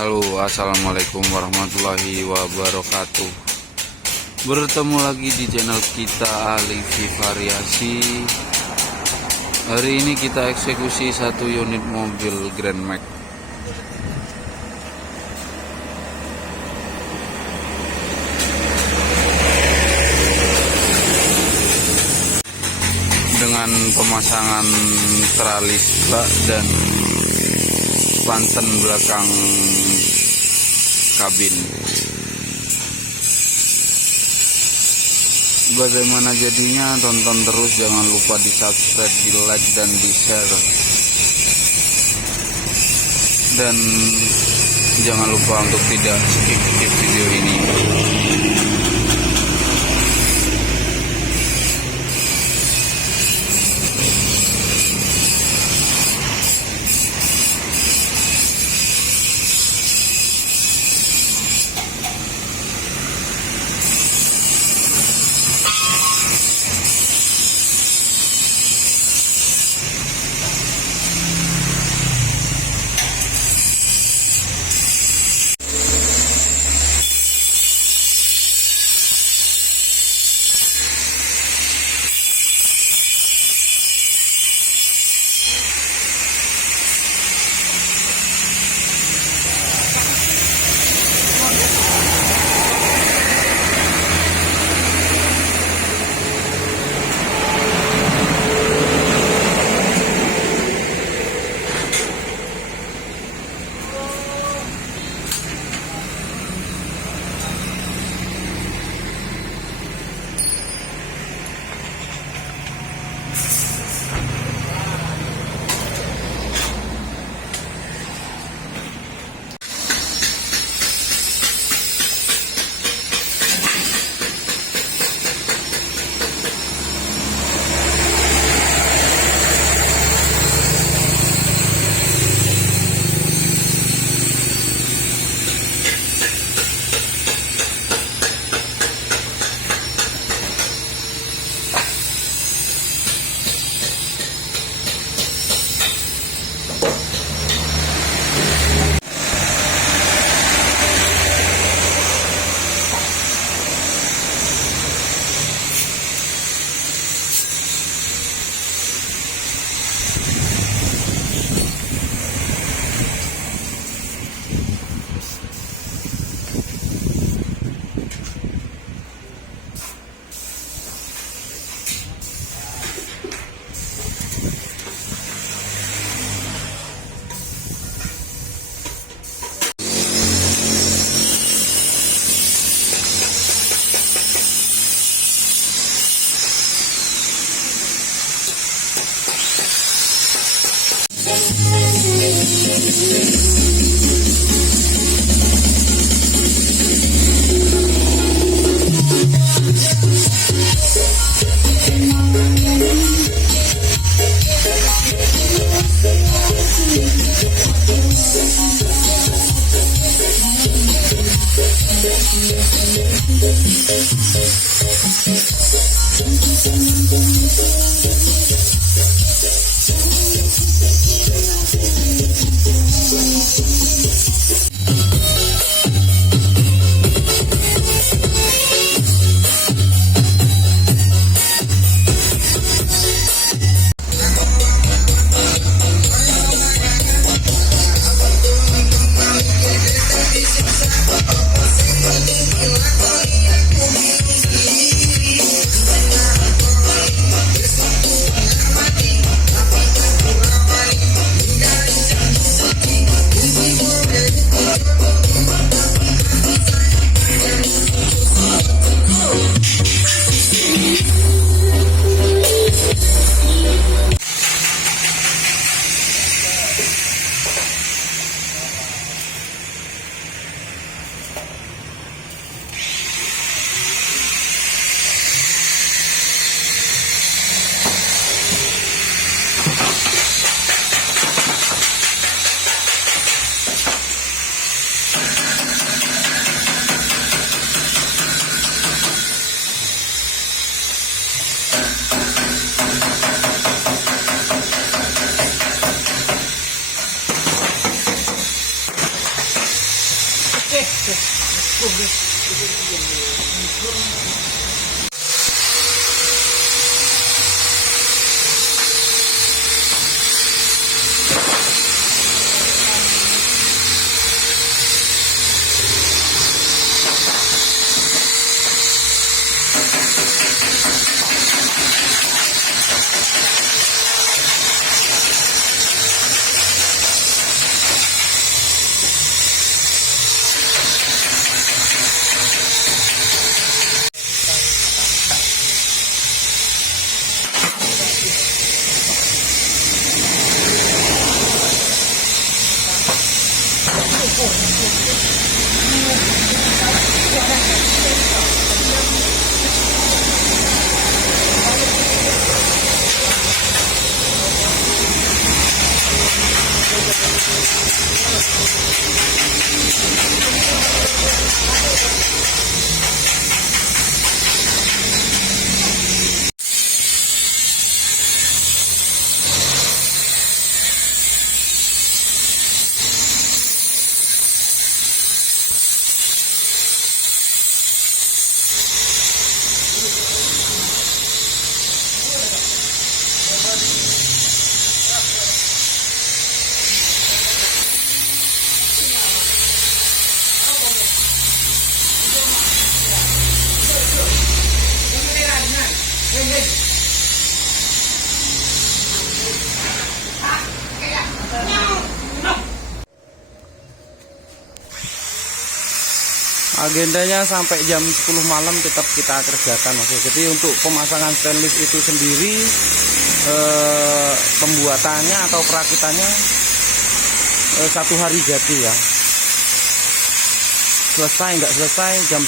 Halo, assalamualaikum warahmatullahi wabarakatuh. Bertemu lagi di channel kita Alifi Variasi. Hari ini kita eksekusi satu unit mobil Grand Max dengan pemasangan tralis bak dan panten belakang kabin. Bagaimana jadinya? Tonton terus, jangan lupa di subscribe, di like dan di share, dan jangan lupa untuk tidak skip video ini. agendanya sampai jam 10 malam tetap kita kerjakan, Mas. Jadi untuk pemasangan stainless itu sendiri pembuatannya atau perakitannya 1 hari jadi ya. Selesai nggak selesai jam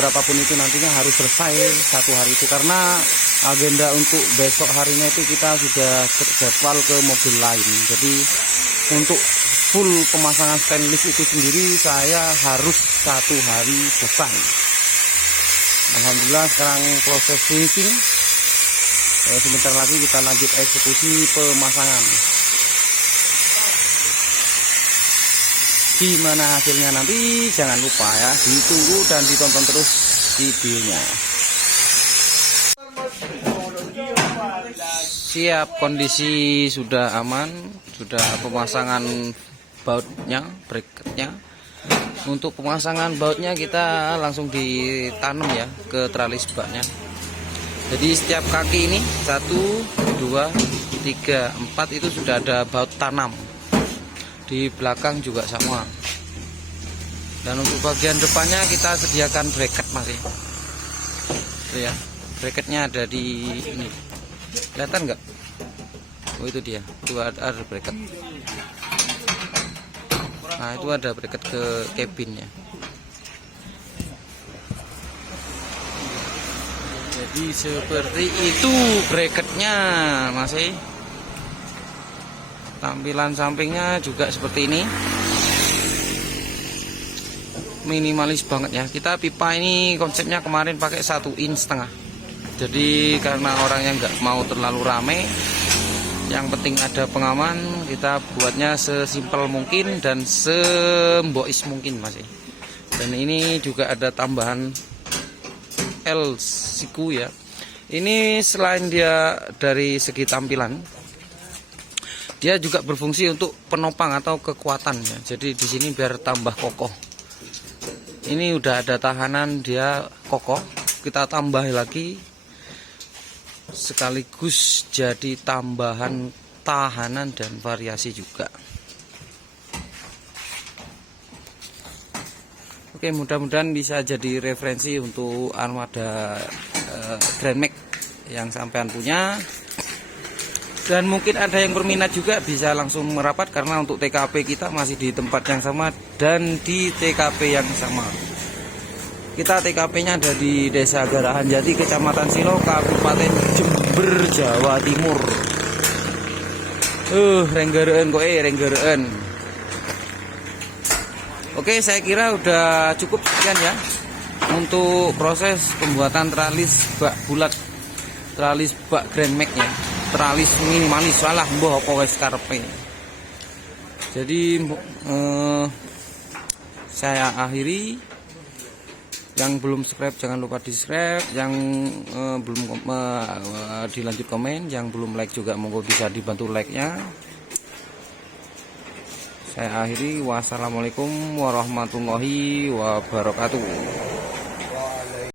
berapapun itu nantinya harus selesai 1 hari itu, karena agenda untuk besok harinya itu kita sudah jadwal ke mobil lain. Jadi untuk full pemasangan stainless itu sendiri saya harus 1 hari selesai. Alhamdulillah sekarang proses finishing. Sebentar lagi kita lanjut eksekusi pemasangan. Gimana hasilnya nanti jangan lupa ya, ditunggu dan ditonton terus videonya. Siap, kondisi sudah aman, sudah pemasangan bautnya, bracketnya. Untuk pemasangan bautnya kita langsung ditanam ya ke tralis baknya. Jadi setiap kaki ini 1, 2, 3, 4 itu sudah ada baut tanam. Di belakang juga sama. Dan untuk bagian depannya kita sediakan bracket, Mas. Itu ya, bracketnya ada di ini. Kelihatan nggak? Oh itu dia, itu ada bracket. Nah itu ada bracket ke cabinnya. Jadi seperti itu bracketnya, Mas. Tampilan sampingnya juga seperti ini, minimalis banget ya. Kita pipa ini konsepnya kemarin pakai 1,5 inch. Jadi karena orangnya nggak mau terlalu rame, yang penting ada pengaman, kita buatnya sesimpel mungkin dan sembois mungkin, Mas. Dan ini juga ada tambahan L siku ya. Ini selain dia dari segi tampilan, dia juga berfungsi untuk penopang atau kekuatan ya. Jadi di sini biar tambah kokoh. Ini udah ada tahanan, dia kokoh. Kita tambah lagi sekaligus jadi tambahan tahanan dan variasi juga. Oke, mudah-mudahan bisa jadi referensi untuk armada Grand Max yang sampean punya. Dan mungkin ada yang berminat juga bisa langsung merapat, karena untuk TKP kita masih di tempat yang sama dan di TKP yang sama. Kita TKP-nya ada di Desa Garahan Jati, Kecamatan Silo, Kabupaten Jember, Jawa Timur. Renggareun koe, renggareun. Oke, saya kira udah cukup sekian ya untuk proses pembuatan tralis bak bulat, tralis bak Grand Max ya. Tralis minimalis, salah mbah apa wis karepe. Jadi saya akhiri. Yang belum subscribe jangan lupa di subscribe, yang belum dilanjut komen, yang belum like juga monggo bisa dibantu like-nya. Saya akhiri, wassalamualaikum warahmatullahi wabarakatuh.